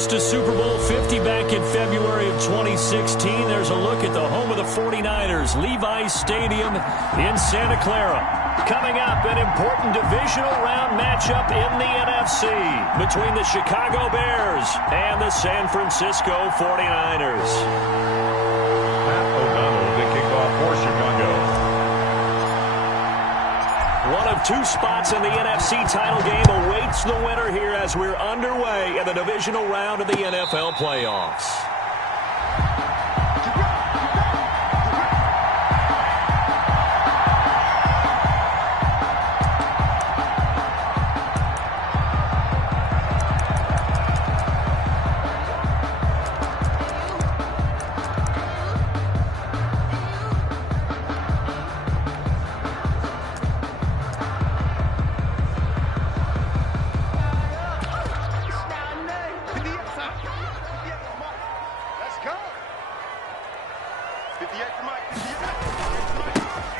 host to Super Bowl 50 back in February of 2016. There's a look at the home of the 49ers, Levi's Stadium in Santa Clara. Coming up, an important divisional round matchup in the NFC between the Chicago Bears and the San Francisco 49ers. The kickoff for Chicago. One of two spots in the NFC title game awaits the winner here as we're underway in the divisional round of the NFL playoffs.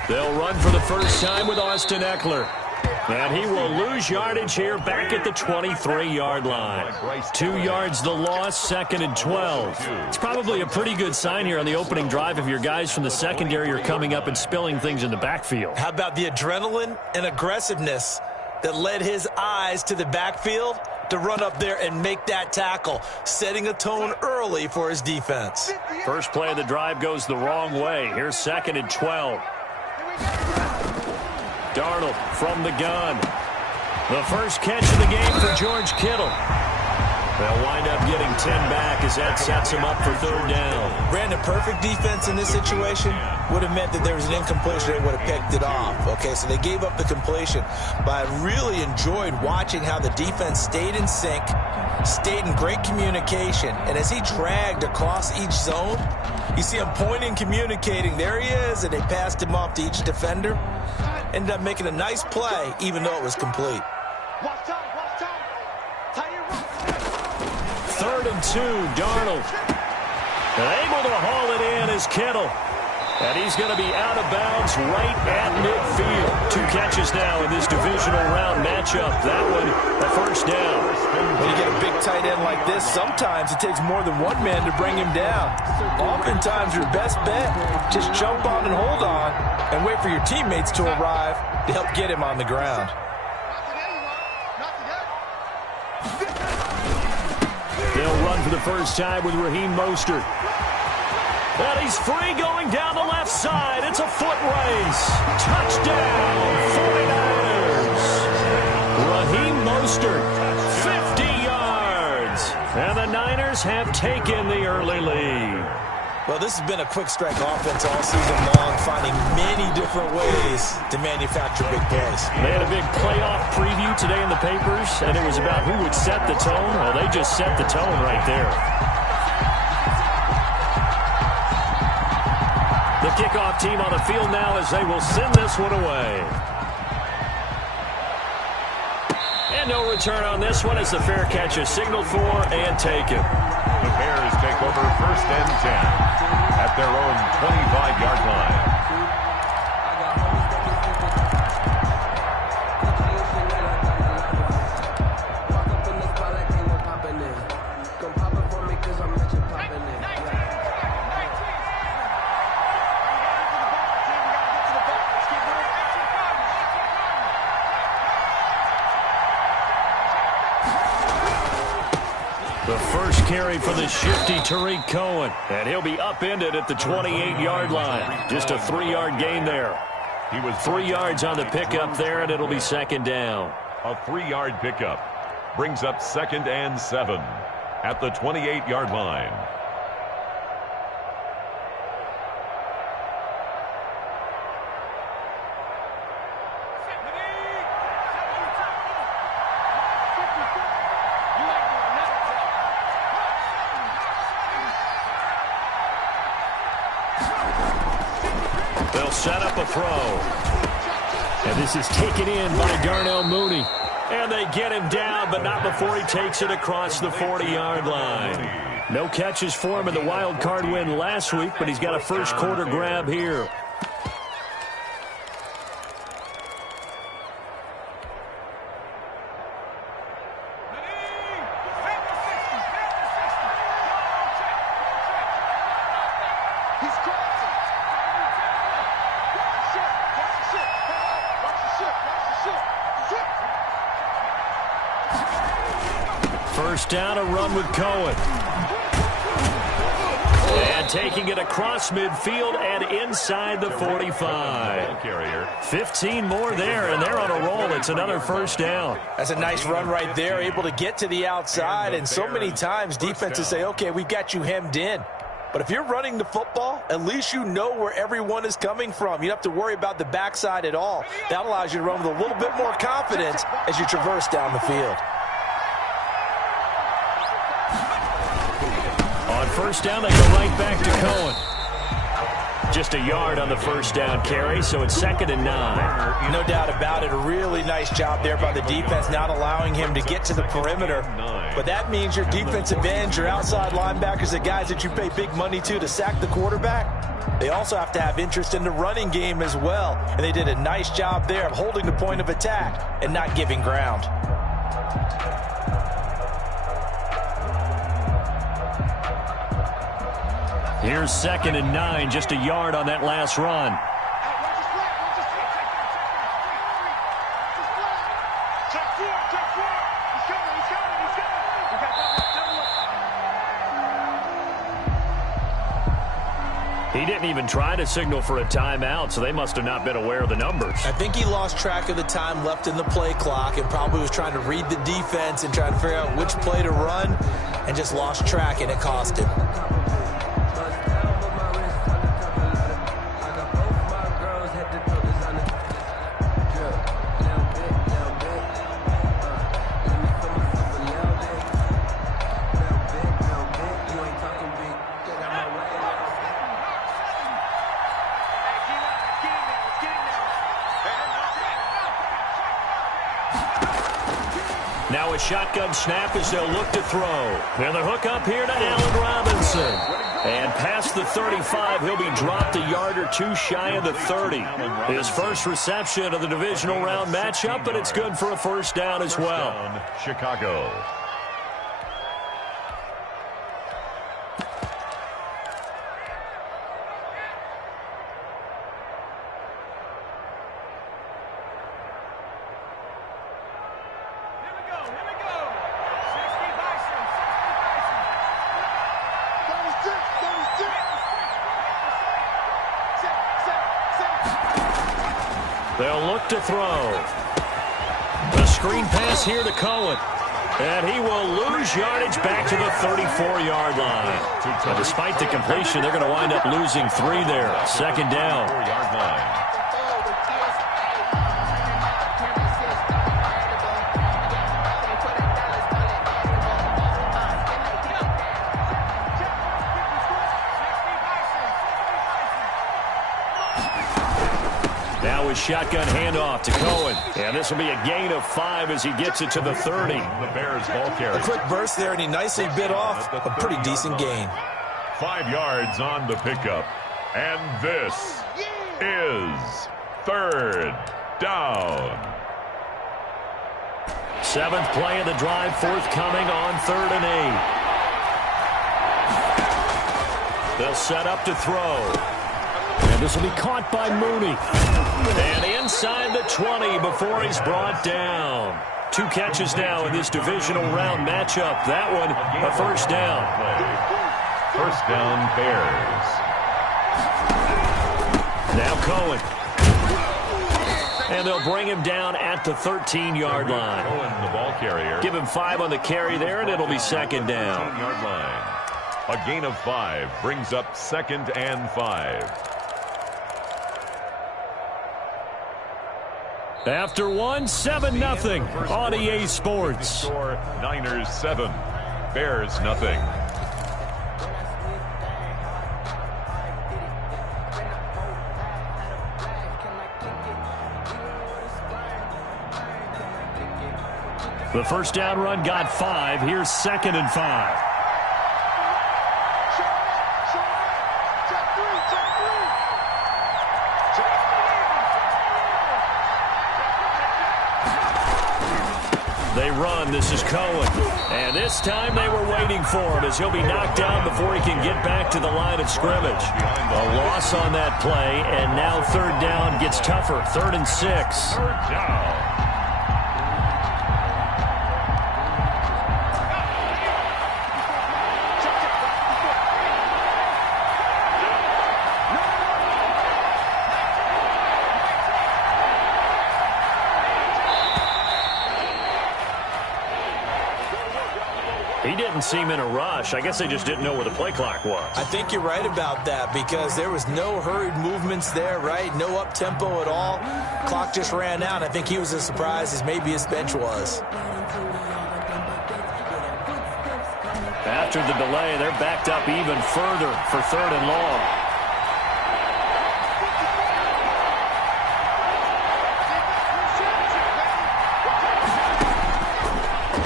They'll run for the first time with Austin Eckler. And he will lose yardage here back at the 23-yard line. 2 yards the loss, 2nd and 12. It's probably a pretty good sign here on the opening drive if your guys from the secondary are coming up and spilling things in the backfield. How about the adrenaline and aggressiveness that led his eyes to the backfield to run up there and make that tackle, setting a tone early for his defense. First play of the drive goes the wrong way. Here's 2nd and 12. Darnold from the gun. The first catch of the game for George Kittle. They'll wind up getting 10 back as that sets him up for 3rd down. Brandon, perfect defense in this situation would have meant that there was an incompletion. They would have picked it off. Okay, so they gave up the completion. But I really enjoyed watching how the defense stayed in sync, stayed in great communication. And as he dragged across each zone, you see him pointing, communicating. There he is, and they passed him off to each defender. Ended up making a nice play, even though it was complete. 3rd and 2, Darnold. Able to haul it in is Kittle. And he's going to be out of bounds right at midfield. 2 catches now in this divisional round matchup. That one, a first down. When you get a big tight end like this, sometimes it takes more than one man to bring him down. Oftentimes, your best bet, just jump on and hold on and wait for your teammates to arrive to help get him on the ground. They'll run for the first time with Raheem Mostert. And he's free going down the left side. It's a foot race. Touchdown, 49ers. Raheem Mostert, 50 yards. And the Niners have taken the early lead. Well, this has been a quick strike offense all season long, finding many different ways to manufacture big plays. They had a big playoff preview today in the papers, and it was about who would set the tone. Well, they just set the tone right there. The kickoff team on the field now as they will send this one away. And no return on this one as the fair catch is signaled for and taken. The Bears take over 1st and 10 at their own 25-yard line. The first carry for the shifty Tariq Cohen. And he'll be upended at the 28-yard line. Just a 3-yard gain there. He was 3 yards on the pickup there, and it'll be 2nd down. A 3-yard pickup brings up 2nd and 7 at the 28-yard line. They'll set up a throw. And this is taken in by Darnell Mooney. And they get him down, but not before he takes it across the 40-yard line. No catches for him in the wild card win last week, but he's got a first quarter grab here. First down, a run with Cohen. And taking it across midfield and inside the 45. 15 more there, and they're on a roll. It's another first down. That's a nice run right there, able to get to the outside. And so many times defenses say, okay, we've got you hemmed in. But if you're running the football, at least you know where everyone is coming from. You don't have to worry about the backside at all. That allows you to run with a little bit more confidence as you traverse down the field. On first down, they go right back to Cohen. Just a yard on the first down carry, so it's 2nd and 9. No doubt about it. A really nice job there by the defense, not allowing him to get to the perimeter. But that means your defensive ends, your outside linebackers, the guys that you pay big money to sack the quarterback, they also have to have interest in the running game as well. And they did a nice job there of holding the point of attack and not giving ground. Here's 2nd and 9, just a yard on that last run. He didn't even try to signal for a timeout, so they must have not been aware of the numbers. I think he lost track of the time left in the play clock and probably was trying to read the defense and trying to figure out which play to run and just lost track, and it cost him. Now a shotgun snap as they'll look to throw. And the hook up here to Allen Robinson. And past the 35, he'll be dropped a yard or two shy of the 30. His first reception of the divisional round matchup, but it's good for a first down as well. Chicago. They'll look to throw. The screen pass here to Cohen. And he will lose yardage back to the 34-yard line. And despite the completion, they're going to wind up losing 3 there. 2nd down. 4-yard line. Now a shotgun handoff to Cohen. And this will be a gain of 5 as he gets it to the 30. The Bears ball carry. A quick burst there, and he nicely bit off a pretty decent gain. 5 yards on the pickup. And this is 3rd down. 7th play of the drive forthcoming on 3rd and 8. They'll set up to throw. And this will be caught by Mooney. And inside the 20 before he's brought down. 2 catches now in this divisional round matchup. That one, a first down. First down, Bears. Now Cohen. And they'll bring him down at the 13-yard line. Cohen, the ball carrier. Give him 5 on the carry there, and it'll be 2nd down. 13-yard line. A gain of 5 brings up 2nd and 5. After 1, 7-0 on EA Sports. Score Niners 7, Bears nothing. The first down run got 5. Here's 2nd and 5. They run. This is Cohen. And this time they were waiting for him as he'll be knocked down before he can get back to the line of scrimmage. A loss on that play, and now 3rd down gets tougher. 3rd and 6. 3rd down. He didn't seem in a rush. I guess they just didn't know where the play clock was. I think you're right about that because there was no hurried movements there, right? No up-tempo at all. Clock just ran out. I think he was as surprised as maybe his bench was. After the delay, they're backed up even further for 3rd and long.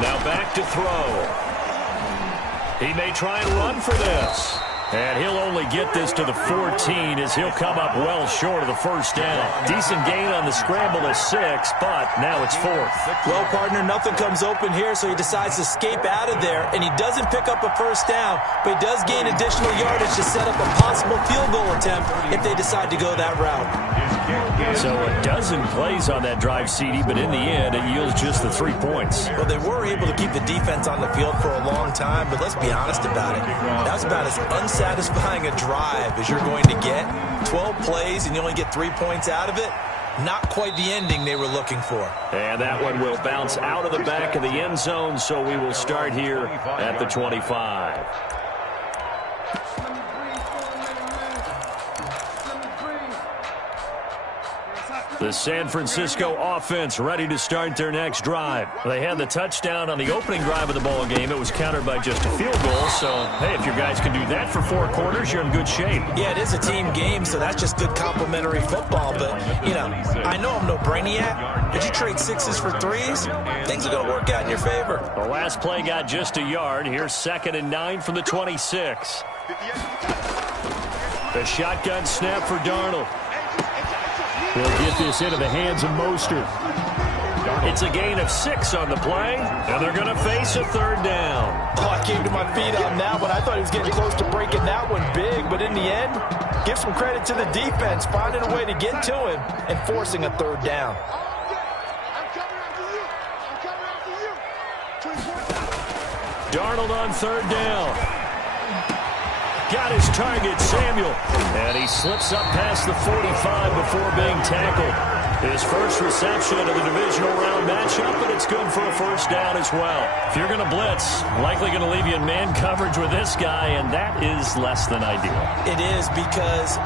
Now back to throw. He may try and run for this. And he'll only get this to the 14 as he'll come up well short of the first down. Decent gain on the scramble is 6, but now it's 4th. Well, partner, nothing comes open here, so he decides to escape out of there, and he doesn't pick up a first down, but he does gain additional yardage to set up a possible field goal attempt if they decide to go that route. So a dozen plays on that drive, CD, but in the end, it yields just the 3 points. Well, they were able to keep the defense on the field for a long time, but let's be honest about it. That was about as unsatisfying a drive as you're going to get. 12 plays and you only get 3 points out of it. Not quite the ending they were looking for. And that one will bounce out of the back of the end zone, so we will start here at the 25. The San Francisco offense ready to start their next drive. They had the touchdown on the opening drive of the ball game. It was countered by just a field goal. So, hey, if your guys can do that for 4 quarters, you're in good shape. Yeah, it is a team game, so that's just good complimentary football. But, you know, I know I'm no brainiac, but you trade 6s for 3s, things are going to work out in your favor. The last play got just a yard. Here's 2nd and 9 from the 26. The shotgun snap for Darnold. He'll get this into the hands of Mostert. It's a gain of 6 on the play, and they're going to face a 3rd down. Oh, I came to my feet on that one. I thought he was getting close to breaking that one big, but in the end, give some credit to the defense, finding a way to get to him and forcing a 3rd down. Darnold on 3rd down. Got his target, Samuel. And he slips up past the 45 before being tackled. His first reception of the divisional round matchup, and it's good for a 1st down as well. If you're going to blitz, likely going to leave you in man coverage with this guy, and that is less than ideal. It is because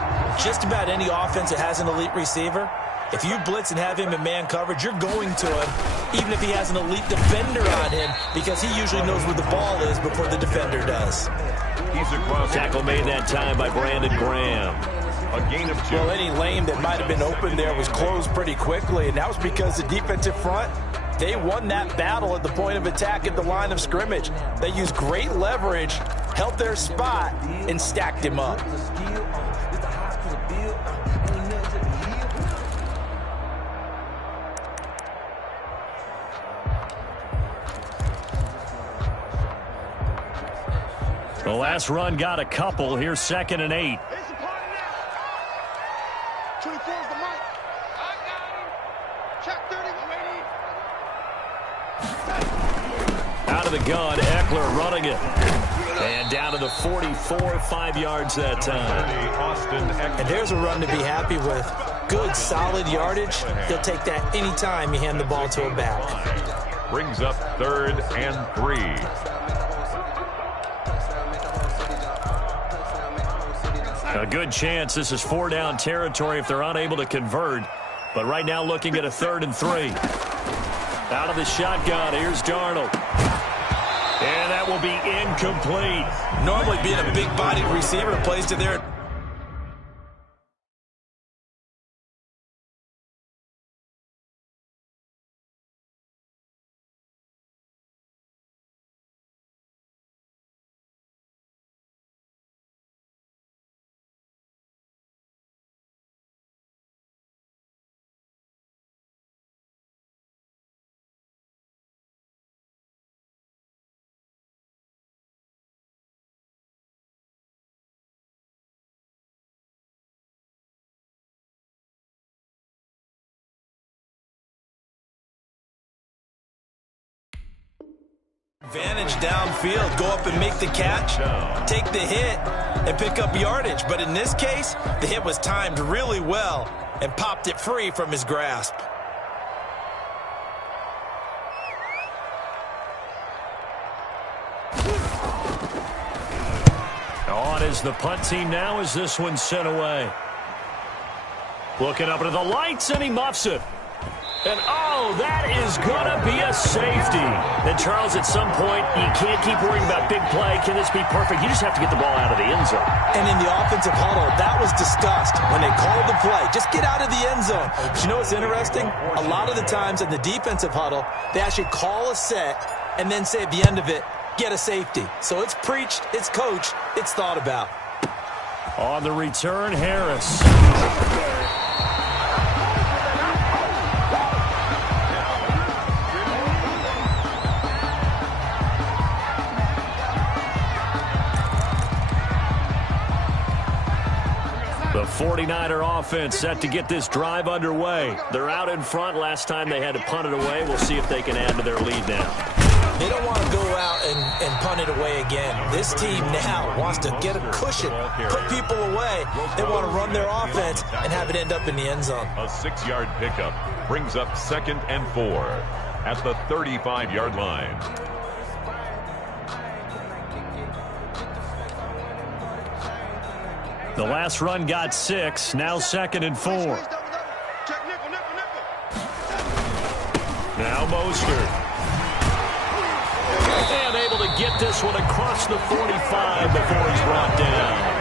just about any offense that has an elite receiver, if you blitz and have him in man coverage, you're going to him, even if he has an elite defender on him, because he usually knows where the ball is before the defender does. Tackle made that time by Brandon Graham. A gain of 2. Well, any lane that might have been open there was closed pretty quickly, and that was because the defensive front, they won that battle at the point of attack at the line of scrimmage. They used great leverage, held their spot, and stacked him up. The last run got a couple. Here's 2nd and 8. Out of the gun, Eckler running it. And down to the 44, 5 yards that time. And there's a run to be happy with. Good, solid yardage. He'll take that anytime you hand the ball to a back. Brings up 3rd and 3. A good chance this is 4-down territory if they're unable to convert. But right now looking at a 3rd and 3. Out of the shotgun, here's Darnold. And that will be incomplete. Normally being a big-bodied receiver plays to their... Advantage downfield, go up and make the catch, take the hit, and pick up yardage. But in this case, the hit was timed really well and popped it free from his grasp. as the punt team now as this one sent away. Looking up into the lights, and he muffs it. And, oh, that is going to be a safety. And, Charles, at some point, you can't keep worrying about big play. Can this be perfect? You just have to get the ball out of the end zone. And in the offensive huddle, that was discussed when they called the play. Just get out of the end zone. But you know what's interesting? A lot of the times in the defensive huddle, they actually call a set and then say at the end of it, get a safety. So it's preached, it's coached, it's thought about. On the return, Harris. The 49er offense set to get this drive underway. They're out in front. Last time they had to punt it away. We'll see if they can add to their lead now. They don't want to go out and punt it away again. This team now wants to get a cushion, put people away. They want to run their offense and have it end up in the end zone. A 6-yard pickup brings up 2nd and 4 at the 35-yard line. The last run got 6, now 2nd and 4. Now Mostert. And able to get this one across the 45 before he's brought down.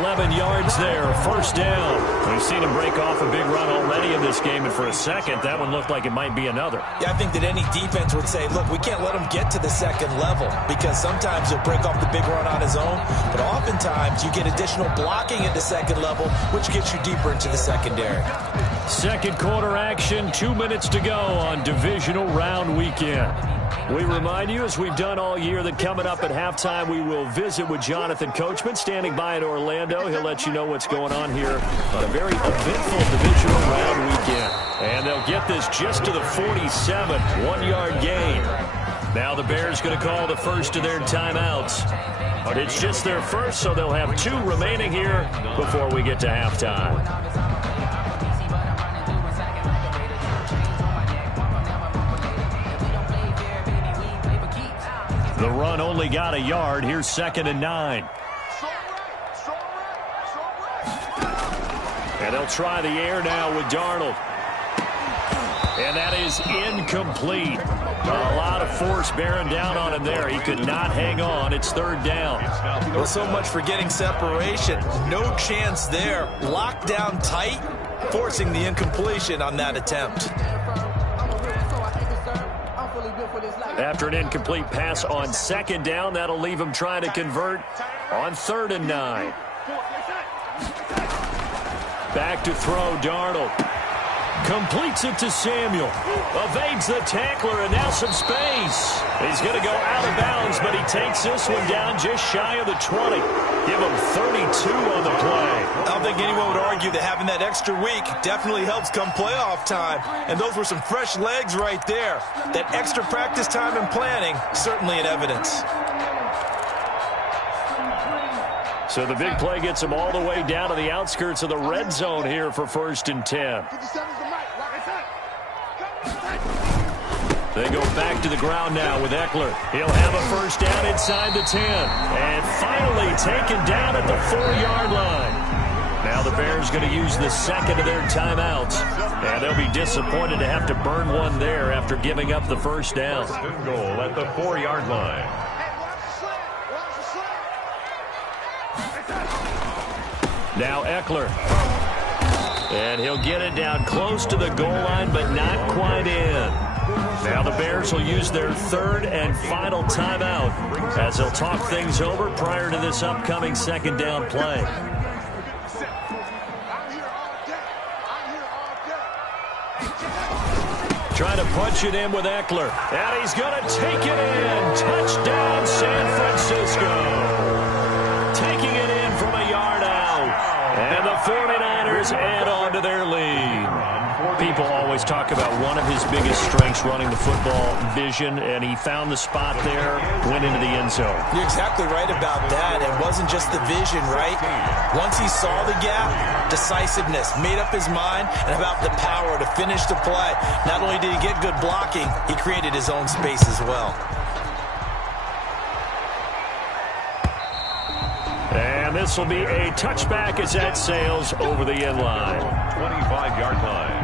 11 yards there, first down. We've seen him break off a big run already in this game, and for a second, that one looked like it might be another. Yeah, I think that any defense would say, look, we can't let him get to the second level because sometimes he'll break off the big run on his own, but oftentimes you get additional blocking at the second level, which gets you deeper into the secondary. Second quarter action, 2 minutes to go on divisional round weekend. We remind you, as we've done all year, that coming up at halftime, we will visit with Jonathan Coachman, standing by in Orlando. He'll let you know what's going on here on a very eventful divisional round weekend. And they'll get this just to the 47, 1-yard gain. Now the Bears going to call the first of their timeouts. But it's just their first, so they'll have 2 remaining here before we get to halftime. The run only got a yard. Here's 2nd and 9. And they'll try the air now with Darnold. And that is incomplete. A lot of force bearing down on him there. He could not hang on. It's 3rd down. Well, so much for getting separation. No chance there. Locked down tight, forcing the incompletion on that attempt. After an incomplete pass on 2nd down, that'll leave him trying to convert on 3rd and 9. Back to throw, Darnold. Completes it to Samuel. Evades the tackler, and now some space. He's going to go out of bounds, but he takes this one down just shy of the 20. Give him 32 on the play. I don't think anyone would argue that having that extra week definitely helps come playoff time. And those were some fresh legs right there. That extra practice time and planning, certainly in evidence. So the big play gets him all the way down to the outskirts of the red zone here for 1st and 10. They go back to the ground now with Eckler. He'll have a first down inside the 10. And finally taken down at the 4-yard line. Now the Bears going to use the 2nd of their timeouts. And they'll be disappointed to have to burn one there after giving up the first down. Goal at the 4-yard line. Now Eckler. And he'll get it down close to the goal line, but not quite in. Now the Bears will use their 3rd and final timeout as they'll talk things over prior to this upcoming 2nd down play. Trying to punch it in with Eckler. And he's going to take it in. Touchdown, San Francisco. Taking it in from a yard out. And the 49ers add on to their lead. People always talk about one of his biggest strengths running the football, vision, and he found the spot there, went into the end zone. You're exactly right about that. It wasn't just the vision, right? Once he saw the gap, decisiveness, made up his mind, and about the power to finish the play. Not only did he get good blocking, he created his own space as well. And this will be a touchback as that sails over the end line. 25-yard line.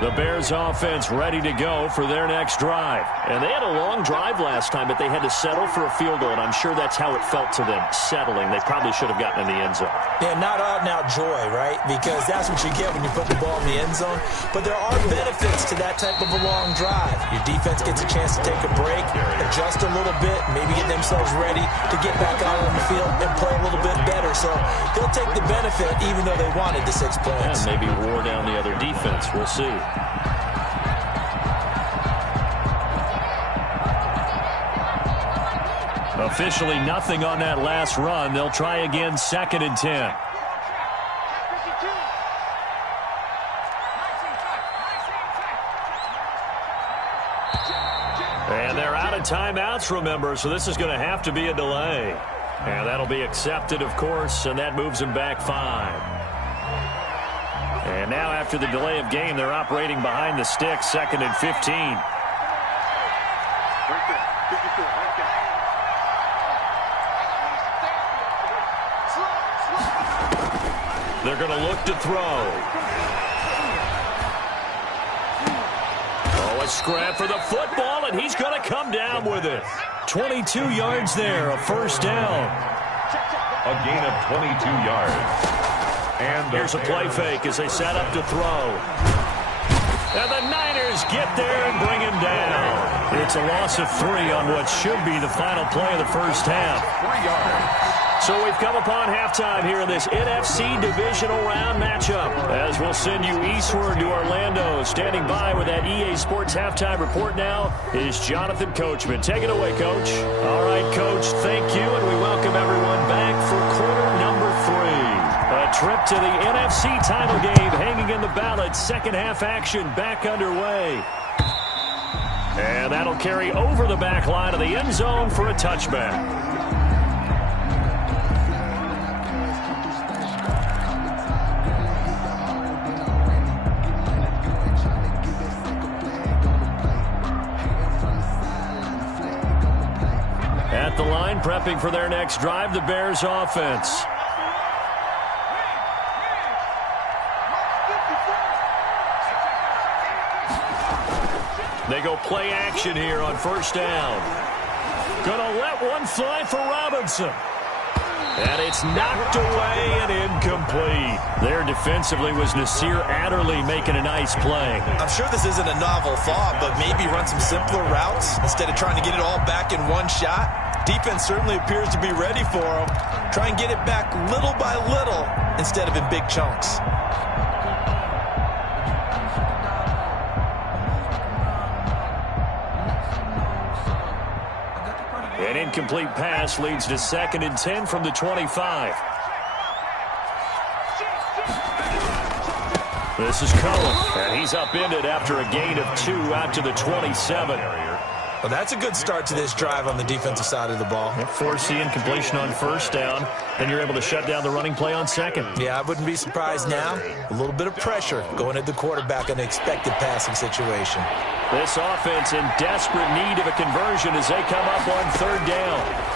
The Bears offense ready to go for their next drive. And they had a long drive last time, but they had to settle for a field goal, and I'm sure that's how it felt to them, settling. They probably should have gotten in the end zone. Yeah, not out-and-out joy, right? Because that's what you get when you put the ball in the end zone. But there are benefits to that type of a long drive. Your defense gets a chance to take a break, adjust a little bit, maybe get themselves ready to get back out on the field and play a little bit better. So they'll take the benefit even though they wanted the 6 points. And maybe wore down the other defense. We'll see. Officially nothing on that last run. They'll try again, 2nd and 10. And they're out of timeouts, remember, so this is going to have to be a delay. And that'll be accepted, of course, and that moves them back 5. And now after the delay of game, they're operating behind the sticks, 2nd and 15. They're going to look to throw. Oh, a scrap for the football, and he's going to come down with it. 22 yards there, a first down. A gain of 22 yards. And here's a play fake as they set up to throw. And the Niners get there and bring him down. It's a loss of 3 on what should be the final play of the first half. 3 yards. So we've come upon halftime here in this NFC Divisional Round matchup. As we'll send you eastward to Orlando. Standing by with that EA Sports Halftime Report now is Jonathan Coachman. Take it away, Coach. All right, Coach, thank you, and we welcome everyone back for quarter number 3. A trip to the NFC title game hanging in the balance. Second half action back underway. And that'll carry over the back line of the end zone for a touchback. At the line, prepping for their next drive, the Bears offense. They go play action here on first down. Gonna let one fly for Robinson. And it's knocked away and incomplete. There defensively was Nasir Adderley making a nice play. I'm sure this isn't a novel thought, but maybe run some simpler routes instead of trying to get it all back in one shot. Defense certainly appears to be ready for him. Try and get it back little by little instead of in big chunks. An incomplete pass leads to 2nd and 10 from the 25. This is Cohen, and he's upended after a gain of 2 out to the 27. Well, that's a good start to this drive on the defensive side of the ball. Force the incompletion on first down, then you're able to shut down the running play on second. Yeah, I wouldn't be surprised now. A little bit of pressure going at the quarterback in an expected passing situation. This offense in desperate need of a conversion as they come up on 3rd down.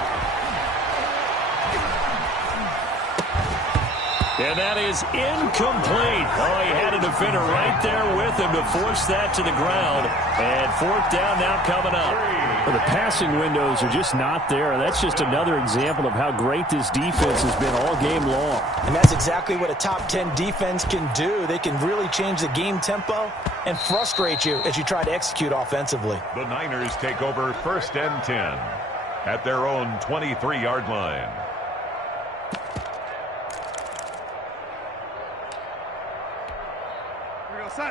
And that is incomplete. Oh, he had a defender right there with him to force that to the ground. And 4th down now coming up. Well, the passing windows are just not there. That's just another example of how great this defense has been all game long. And that's exactly what a top 10 defense can do. They can really change the game tempo and frustrate you as you try to execute offensively. The Niners take over 1st and 10 at their own 23-yard line.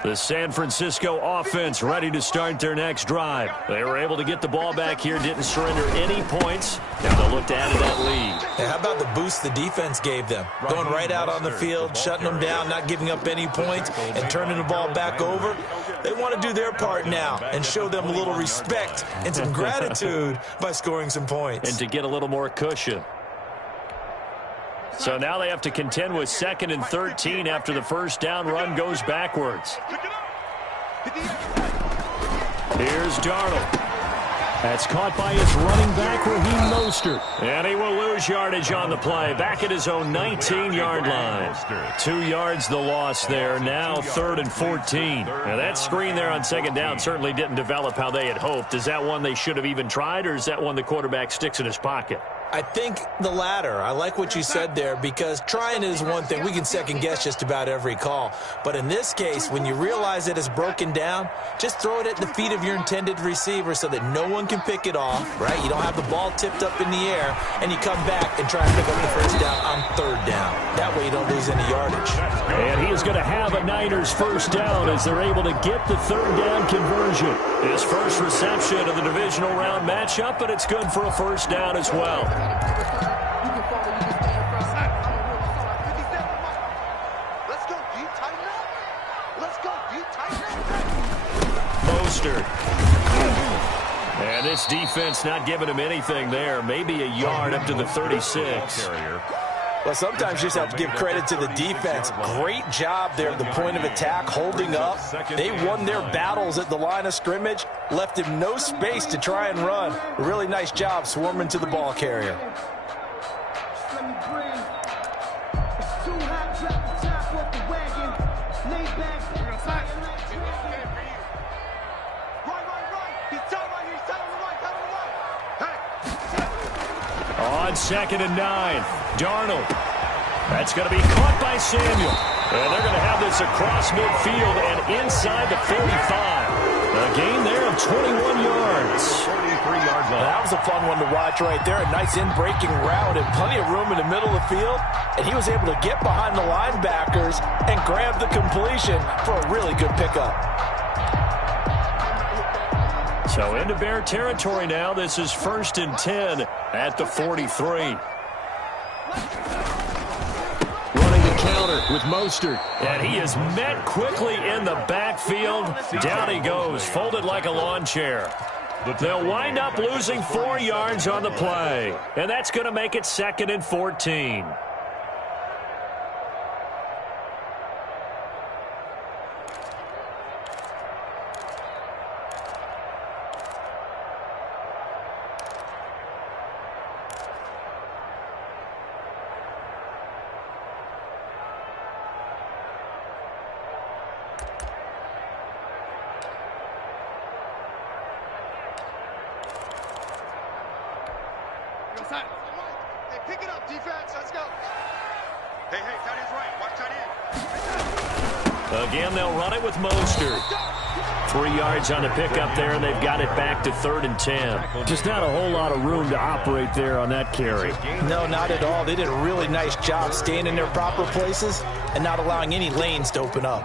The San Francisco offense ready to start their next drive. They were able to get the ball back here, didn't surrender any points. Now they'll look to add to that lead. And how about the boost the defense gave them? Going right out on the field, shutting them down, not giving up any points, and turning the ball back over. They want to do their part now and show them a little respect and some gratitude by scoring some points. And to get a little more cushion. So now they have to contend with 2nd and 13 after the first down run goes backwards. Here's Darnold. That's caught by his running back, Raheem Mostert. And he will lose yardage on the play. Back at his own 19-yard line. 2 yards the loss there. Now 3rd and 14. Now that screen there on 2nd down certainly didn't develop how they had hoped. Is that one they should have even tried, or is that one the quarterback sticks in his pocket? I think the latter. I like what you said there, because trying is one thing. We can second-guess just about every call. But in this case, when you realize it is broken down, just throw it at the feet of your intended receiver so that no one can pick it off, right? You don't have the ball tipped up in the air, and you come back and try and pick up the first down on 3rd down. That way you don't lose any yardage. And he is going to have a Niners first down as they're able to get the 3rd down conversion. His first reception of the divisional round matchup, but it's good for a first down as well. Mostert. And this defense not giving him anything there. Maybe a yard up to the 36. Well, sometimes you just have to give credit to the defense. Great job there at the point of attack, holding up. They won their battles at the line of scrimmage, left him no space to try and run. A really nice job swarming to the ball carrier. On 2nd and 9, Darnold. That's going to be caught by Samuel. And they're going to have this across midfield and inside the 45. A gain there of 21 yards. 43 yards on. That was a fun one to watch right there. A nice in-breaking route and plenty of room in the middle of the field. And he was able to get behind the linebackers and grab the completion for a really good pickup. So into Bear territory now. This is 1st and 10 at the 43. Running the counter with Mostert. And he is met quickly in the backfield. Down he goes, folded like a lawn chair. They'll wind up losing 4 yards on the play. And that's going to make it 2nd and 14. Hey, pick it up, defense. Let's go. Hey, tight end's right. Watch tight end. Again, they'll run it with Mostert. 3 yards on the pickup there, and they've got it back to 3rd and 10. Just not a whole lot of room to operate there on that carry. No, not at all. They did a really nice job staying in their proper places and not allowing any lanes to open up.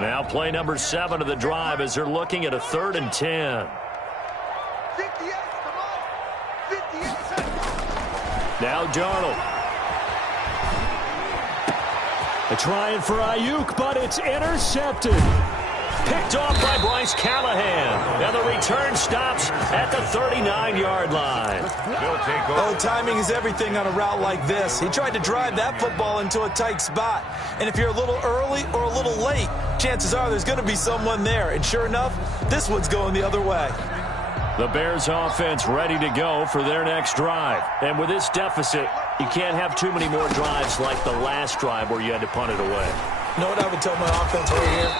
Now play number 7 of the drive as they're looking at a 3rd and 10. 58, come on. 58. Now Darnold. A trying for Ayuk, but it's intercepted. Picked off by Bryce Callahan. And the return stops at the 39-yard line. Oh, timing is everything on a route like this. He tried to drive that football into a tight spot. And if you're a little early or a little late, chances are there's going to be someone there. And sure enough, this one's going the other way. The Bears offense ready to go for their next drive. And with this deficit, you can't have too many more drives like the last drive where you had to punt it away. You know what I would tell my offense right here?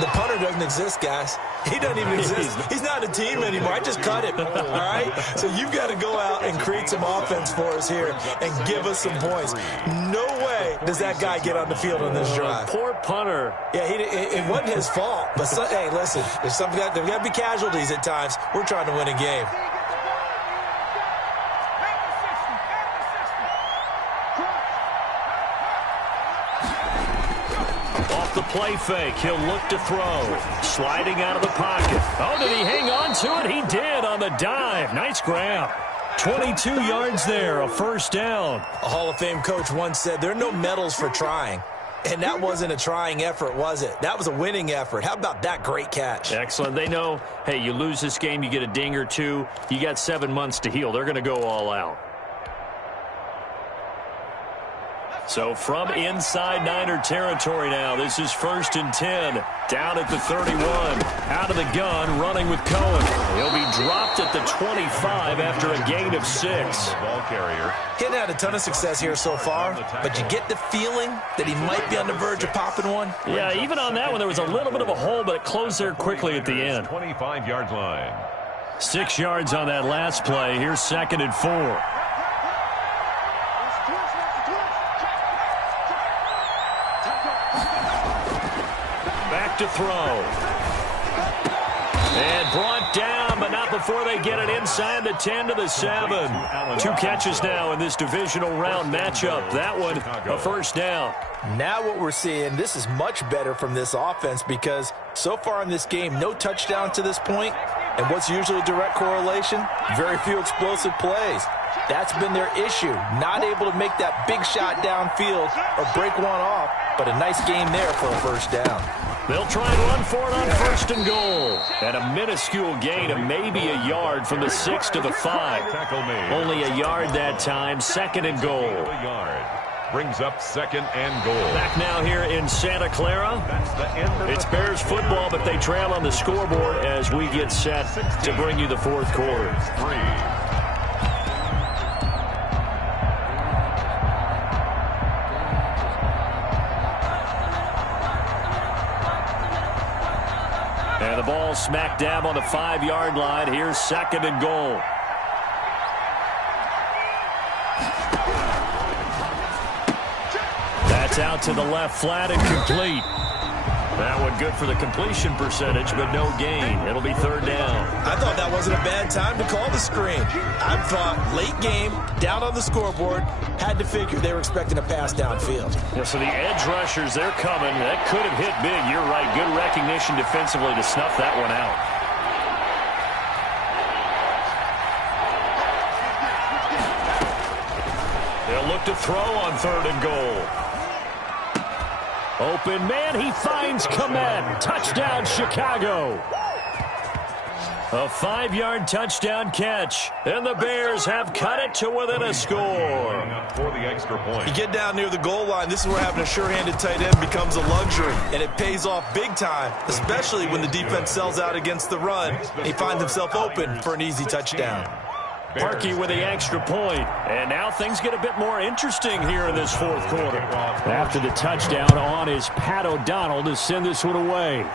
The punter doesn't exist, guys. He doesn't even exist. He's not a team anymore. I just cut him, all right? So you've got to go out and create some offense for us here and give us some points. No way does that guy get on the field on this drive. Poor punter. Yeah, it wasn't his fault. But, hey, listen, there's got to be casualties at times. We're trying to win a game. Off the play fake, he'll look to throw. Sliding out of the pocket. Oh, did he hang on to it? He did on the dive. Nice grab. 22 yards there, a first down. A Hall of Fame coach once said there are no medals for trying. And that wasn't a trying effort, was it? That was a winning effort. How about that great catch? Excellent. They know, hey, you lose this game, you get a ding or two. You got 7 months to heal. They're going to go all out. So from inside Niner territory now, this is 1st and 10. Down at the 31. Out of the gun, running with Cohen. He'll be dropped at the 25 after a gain of 6. Ball carrier. He hadn't had a ton of success here so far, but you get the feeling that he might be on the verge of popping one. Yeah, even on that one, there was a little bit of a hole, but it closed there quickly at the end. 25-yard line. 6 yards on that last play. Here's 2nd and 4. To throw. And brought down, but not before they get it inside the 10 to the 7. 2 catches now in this divisional round matchup. That one, a first down. Now what we're seeing, this is much better from this offense because so far in this game, no touchdown to this point. And what's usually a direct correlation? Very few explosive plays. That's been their issue. Not able to make that big shot downfield or break one off, but a nice game there for a first down. They'll try and run for it on 1st and goal. And a minuscule gain of maybe a yard from the 6 to the 5. Only a yard that time, 2nd and goal. A yard. Brings up 2nd and goal. Back now here in Santa Clara. It's Bears football, but they trail on the scoreboard as we get set to bring you the 4th quarter. 3. And the ball smack dab on the 5-yard line. Here's 2nd and goal. That's out to the left flat and complete. That one good for the completion percentage, but no gain. It'll be 3rd down. I thought that wasn't a bad time to call the screen. I thought late game, down on the scoreboard, had to figure they were expecting a pass downfield. Yeah, so the edge rushers, they're coming. That could have hit big. You're right. Good recognition defensively to snuff that one out. They'll look to throw on 3rd and goal. Open man, he finds Komet. Touchdown, Chicago. A 5-yard touchdown catch. And the Bears have cut it to within a score. For the extra point. You get down near the goal line, this is where having a sure-handed tight end becomes a luxury. And it pays off big time, especially when the defense sells out against the run. He finds himself open for an easy touchdown. Parkey with the extra point. And now things get a bit more interesting here in this 4th quarter. After the touchdown on is Pat O'Donnell to send this one away.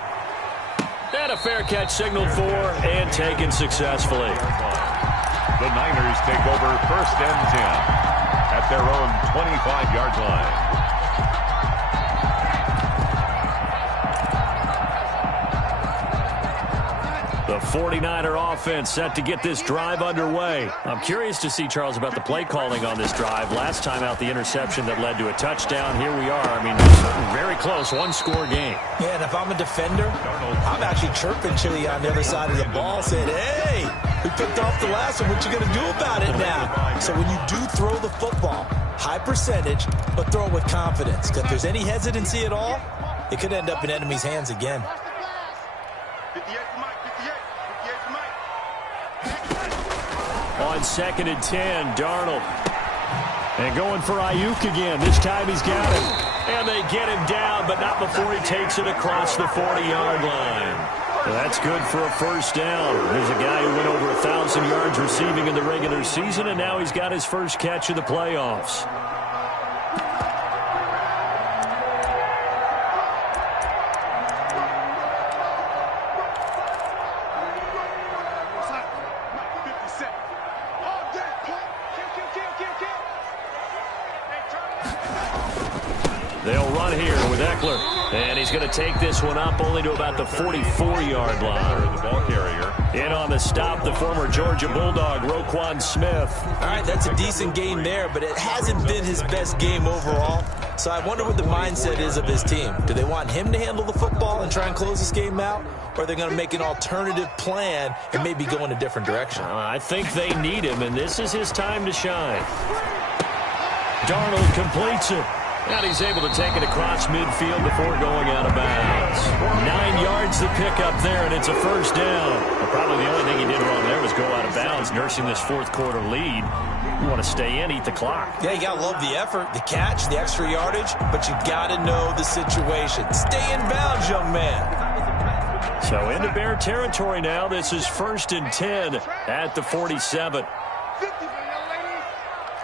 And a fair catch signaled for and taken successfully. The Niners take over 1st and 10 at their own 25-yard line. The 49er offense set to get this drive underway. I'm curious to see, Charles, about the play calling on this drive. Last time out, the interception that led to a touchdown. Here we are. I mean, very close, 1-score game. Yeah, and if I'm a defender, I'm actually chirping Chili on the other side of the ball, saying, hey, we picked off the last one. What you going to do about it now? So when you do throw the football, high percentage, but throw it with confidence. Because if there's any hesitancy at all, it could end up in enemy's hands again. 58 to Mike, 58 to Mike. On 2nd and 10, Darnold. And going for Ayuk again. This time he's got it. And they get him down, but not before he takes it across the 40-yard line. Well, that's good for a first down. There's a guy who went over 1,000 yards receiving in the regular season, and now he's got his first catch of the playoffs. They'll run here with Eckler. And he's going to take this one up only to about the 44-yard line. The ball carrier. In on the stop, the former Georgia Bulldog, Roquan Smith. All right, that's a decent game there, but it hasn't been his best game overall. So I wonder what the mindset is of his team. Do they want him to handle the football and try and close this game out? Or are they going to make an alternative plan and maybe go in a different direction? I think they need him, and this is his time to shine. Darnold completes it. And he's able to take it across midfield before going out of bounds. 9 yards to pick up there, and it's a first down. Well, probably the only thing he did wrong there was go out of bounds, nursing this fourth quarter lead. You want to stay in, eat the clock. Yeah, you got to love the effort, the catch, the extra yardage, but you got to know the situation. Stay in bounds, young man. So into Bear territory now. This is 1st and 10 at the 47. 50 for the young ladies.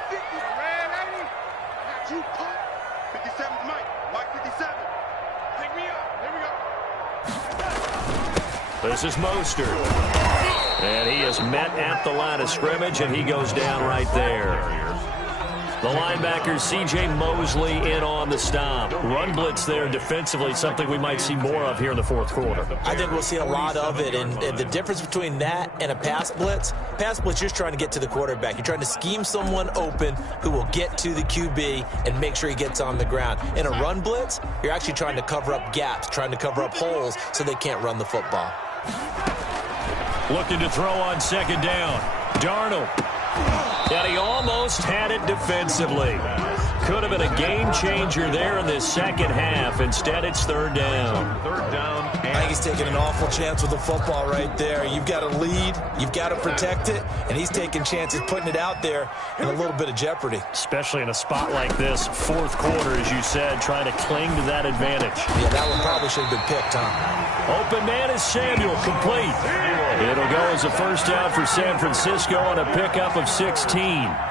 50 for the red lady. I got you pumped. 57 is Mike. Mike 57. Pick me up. Here we go. This is Mostert. And he is met at the line of scrimmage, and he goes down right there. The linebacker, C.J. Mosley, in on the stop. Run blitz there defensively, something we might see more of here in the fourth quarter. I think we'll see a lot of it, and the difference between that and a pass blitz, you're just trying to get to the quarterback. You're trying to scheme someone open who will get to the QB and make sure he gets on the ground. In a run blitz, you're actually trying to cover up gaps, trying to cover up holes so they can't run the football. Looking to throw on second down. Darnold. And he almost had it defensively. Could have been a game changer there in this second half. Instead, it's third down. Third down. I think he's taking an awful chance with the football right there. You've got to lead, you've got to protect it, and he's taking chances, putting it out there in a little bit of jeopardy. Especially in a spot like this, fourth quarter, as you said, trying to cling to that advantage. Yeah, that one probably should have been picked, huh? Open man is Samuel, complete. It'll go as a first down for San Francisco on a pickup of 16.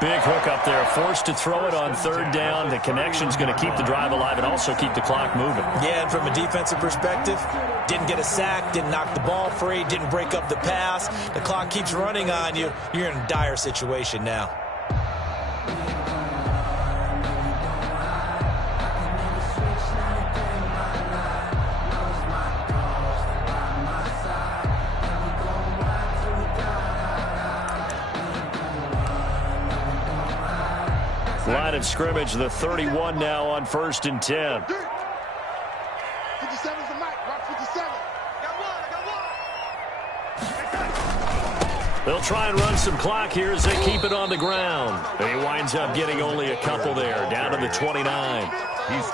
Big hook up there, forced to throw it on third down. The connection's going to keep the drive alive and also keep the clock moving. Yeah, and from a defensive perspective, didn't get a sack, didn't knock the ball free, didn't break up the pass. The clock keeps running on you. You're in a dire situation now. Line of scrimmage, the 31 now on 1st and 10. 57 is the Mike. Rock 57. Got one. They'll try and run some clock here as they keep it on the ground. He winds up getting only a couple there, down to the 29.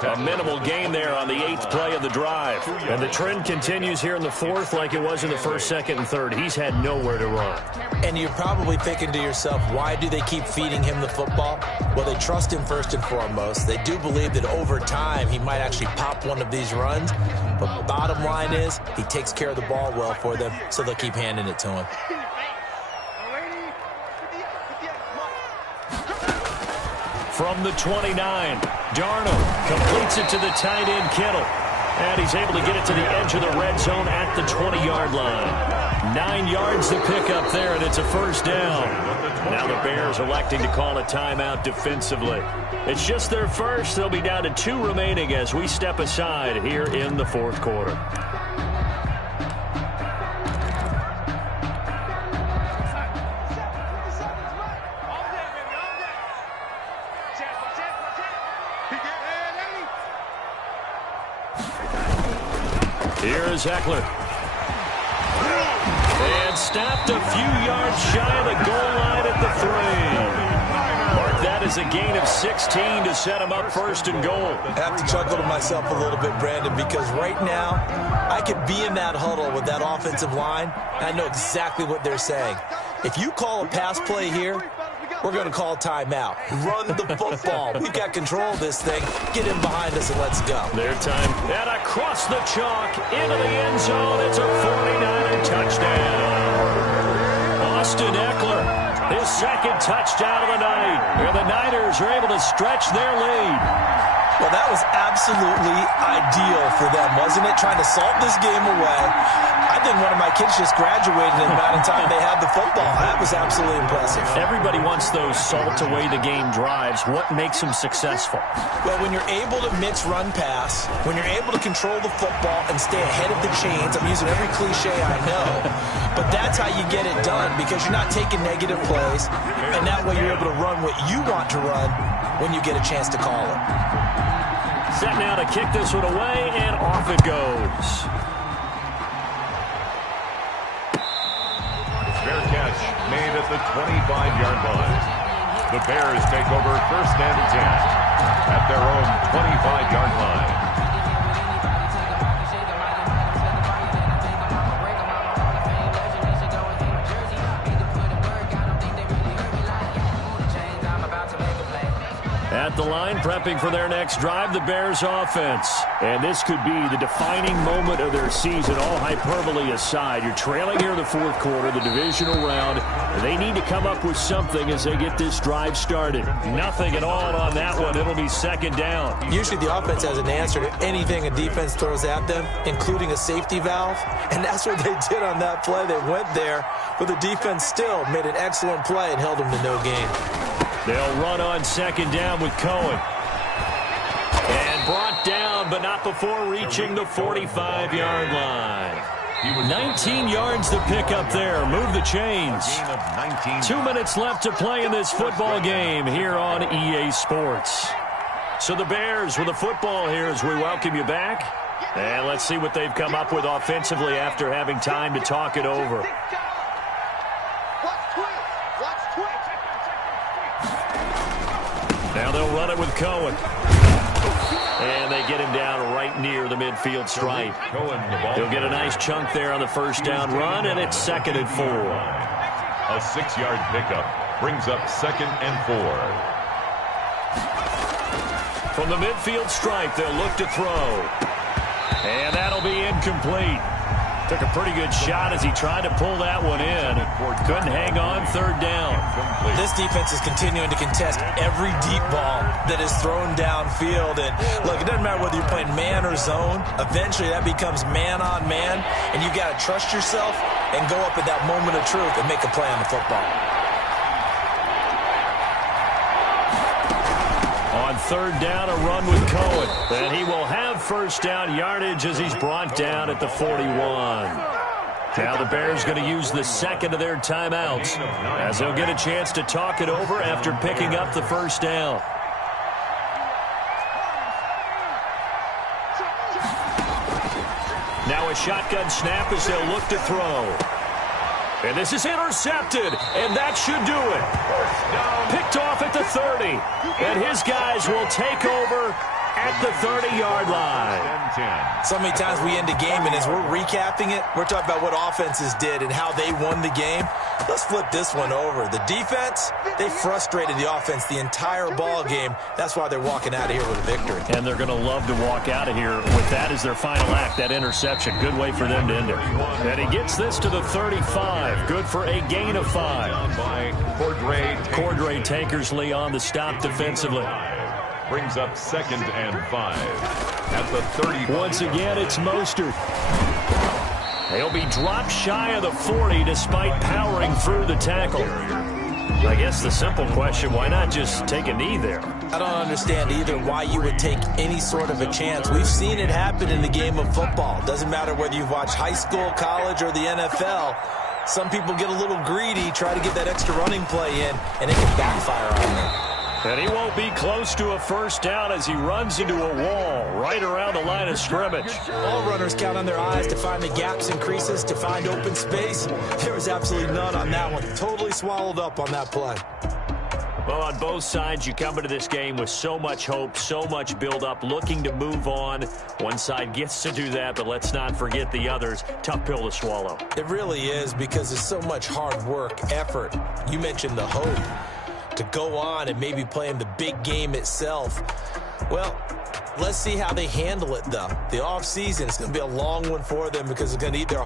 A minimal gain there on the 8th play of the drive. And the trend continues here in the fourth like it was in the first, second, and third. He's had nowhere to run. And you're probably thinking to yourself, why do they keep feeding him the football? Well, they trust him first and foremost. They do believe that over time he might actually pop one of these runs. But the bottom line is he takes care of the ball well for them, so they'll keep handing it to him. From the 29, Darnold completes it to the tight end, Kittle. And he's able to get it to the edge of the red zone at the 20-yard line. 9 yards to pick up there, and it's a first down. Now the Bears electing to call a timeout defensively. It's just their first. They'll be down to 2 remaining as we step aside here in the fourth quarter. Here's Eckler. And stopped a few yards shy of the goal line at the 3. Mark that as a gain of 16 to set him up 1st and goal. I have to chuckle to myself a little bit, Brandon, because right now I could be in that huddle with that offensive line, and I know exactly what they're saying. If you call a pass play here, we're going to call timeout. Run the football. We've got control of this thing. Get in behind us and let's go. Their time. And across the chalk into the end zone. It's a 49er touchdown. Austin Eckler, his second touchdown of the night. And the Niners are able to stretch their lead. Well, that was absolutely ideal for them, wasn't it? Trying to salt this game away. I think one of my kids just graduated in the amount of time they had the football. That was absolutely impressive. Everybody wants those salt away the game drives. What makes them successful? Well, when you're able to mix run pass, when you're able to control the football and stay ahead of the chains, I'm using every cliche I know, but that's how you get it done because you're not taking negative plays, and that way you're able to run what you want to run when you get a chance to call it. Set now to kick this one away, and off it goes. Fair catch made at the 25-yard line. The Bears take over 1st and 10 at their own 25-yard line. At the line, prepping for their next drive, the Bears offense. And this could be the defining moment of their season, all hyperbole aside. You're trailing here in the 4th quarter, the divisional round. They need to come up with something as they get this drive started. Nothing at all on that one. It'll be 2nd down. Usually the offense has an answer to anything a defense throws at them, including a safety valve. And that's what they did on that play. They went there, but the defense still made an excellent play and held them to no gain. They'll run on 2nd down with Cohen. And brought down, but not before reaching the 45-yard line. 19 yards to pick up there. Move the chains. 2 minutes left to play in this football game here on EA Sports. So the Bears with the football here as we welcome you back. And let's see what they've come up with offensively after having time to talk it over. Now they'll run it with Cohen. And they get him down right near the midfield stripe. He'll get a nice chunk there on the 1st down run, and it's 2nd and 4. A 6-yard pickup brings up 2nd and 4. From the midfield stripe, they'll look to throw. And that'll be incomplete. Took a pretty good shot as he tried to pull that one in. Couldn't hang on, 3rd down. This defense is continuing to contest every deep ball that is thrown downfield. And look, it doesn't matter whether you're playing man or zone. Eventually that becomes man on man. And you got to trust yourself and go up at that moment of truth and make a play on the football. On 3rd down, a run with Cohen. And he will have 1st down yardage as he's brought down at the 41. Now the Bears going to use the 2nd of their timeouts as they'll get a chance to talk it over after picking up the 1st down. Now a shotgun snap as they'll look to throw. And this is intercepted, and that should do it. Picked off at the 30, and his guys will take over at the 30-yard line. So many times we end a game, and as we're recapping it, we're talking about what offenses did and how they won the game. Let's flip this one over. The defense, they frustrated the offense the entire ball game. That's why they're walking out of here with a victory. And they're going to love to walk out of here with that as their final act, that interception. Good way for them to end it. And he gets this to the 35. Good for a gain of 5. Cordray Tankersley on the stop defensively. Brings up 2nd and 5 at the 30. Once again, it's Mostert. He'll be dropped shy of the 40 despite powering through the tackle. I guess the simple question, why not just take a knee there? I don't understand either why you would take any sort of a chance. We've seen it happen in the game of football. Doesn't matter whether you've watched high school, college, or the NFL. Some people get a little greedy, try to get that extra running play in, and it can backfire on them. And he won't be close to a 1st down as he runs into a wall right around the line of scrimmage. All runners count on their eyes to find the gaps and creases, to find open space. There was absolutely none on that one. Totally swallowed up on that play. Well, on both sides, you come into this game with so much hope, so much build-up, looking to move on. One side gets to do that, but let's not forget the others. Tough pill to swallow. It really is, because there's so much hard work, effort. You mentioned the hope to go on and maybe play in the big game itself. Well, let's see how they handle it, though. The offseason is going to be a long one for them because it's going to eat their